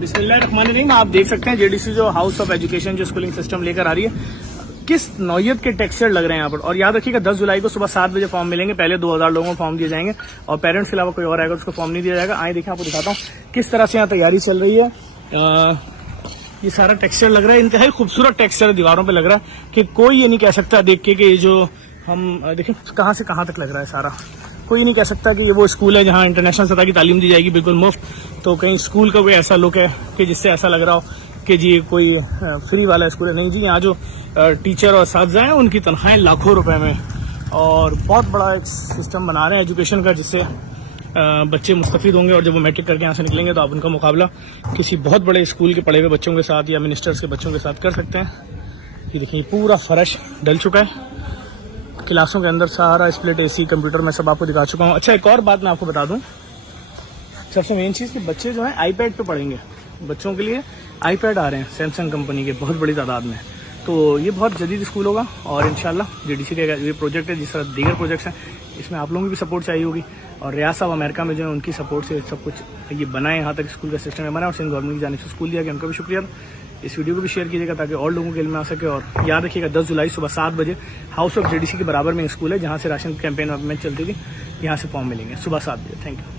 बिस्मिल्लाहिर्रहमानिर्रहीम। आप देख सकते हैं जेडीसी जो हाउस ऑफ एजुकेशन जो स्कूलिंग सिस्टम लेकर आ रही है, किस नौयत के टेक्सचर लग रहे हैं यहाँ पर। और याद रखिएगा 10 जुलाई को सुबह 7 बजे फॉर्म मिलेंगे। पहले 2000 लोगों को फॉर्म दिए जाएंगे और पेरेंट्स के अलावा कोई और आएगा उसको फॉर्म नहीं दिया जाएगा। आए देखिए, आपको दिखाता हूँ किस तरह से यहाँ तैयारी चल रही है। ये सारा टेक्सचर लग रहा है, इंतहाई खूबसूरत टेक्सचर दीवारों पे लग रहा है कि कोई ये नहीं कह सकता देख के कि ये जो हम देखें कहाँ से कहाँ तक लग रहा है सारा। कोई नहीं कह सकता कि ये वो स्कूल है जहाँ इंटरनेशनल सतह की तालीम दी जाएगी बिल्कुल मुफ्त। तो कहीं स्कूल का कोई ऐसा लुक है कि जिससे ऐसा लग रहा हो कि जी कोई फ्री वाला स्कूल है। नहीं जी, यहाँ जो टीचर और साथीज़ हैं उनकी तनख्वाहें लाखों रुपए में, और बहुत बड़ा एक सिस्टम बना रहे हैं एजुकेशन का जिससे बच्चे मुस्तफ़ीद होंगे। और जब वो मैट्रिक करके यहाँ से निकलेंगे तो आप उनका मुकाबला किसी बहुत बड़े स्कूल के पढ़े हुए बच्चों के साथ या मिनिस्टर्स के बच्चों के साथ कर सकते हैं। ये देखिए, पूरा फर्श डल चुका है, क्लासों के अंदर सारा स्प्लिट एसी कंप्यूटर मैं सब आपको दिखा चुका हूँ। अच्छा, एक और बात मैं आपको बता दूँ, सबसे मेन चीज़ कि बच्चे जो है आईपैड पे पढ़ेंगे। बच्चों के लिए आईपैड आ रहे हैं सैमसंग कंपनी के बहुत बड़ी तादाद में। तो ये बहुत जदीद स्कूल होगा और इंशाल्लाह जेडीसी का ये प्रोजेक्ट है, जिस तरह दीगर प्रोजेक्ट्स हैं इसमें आप लोगों की भी सपोर्ट चाहिए होगी। और रियासत ऑफ अमेरिका में जो है उनकी सपोर्ट से सब कुछ ये बना है, यहाँ तक स्कूल का सिस्टम है बना। और सिंध गवर्नमेंट की जानिब से स्कूल दिया गया, उनका भी शुक्रिया। इस वीडियो को भी शेयर कीजिएगा ताकि और लोगों के इल्म में आ सके। और याद रखिएगा 10 जुलाई सुबह 7 बजे हाउस ऑफ जेडीसी के बराबर में स्कूल है जहाँ से राशन कैंपेन में चलती थी, यहाँ से फॉर्म मिलेंगे सुबह 7 बजे। Thank you.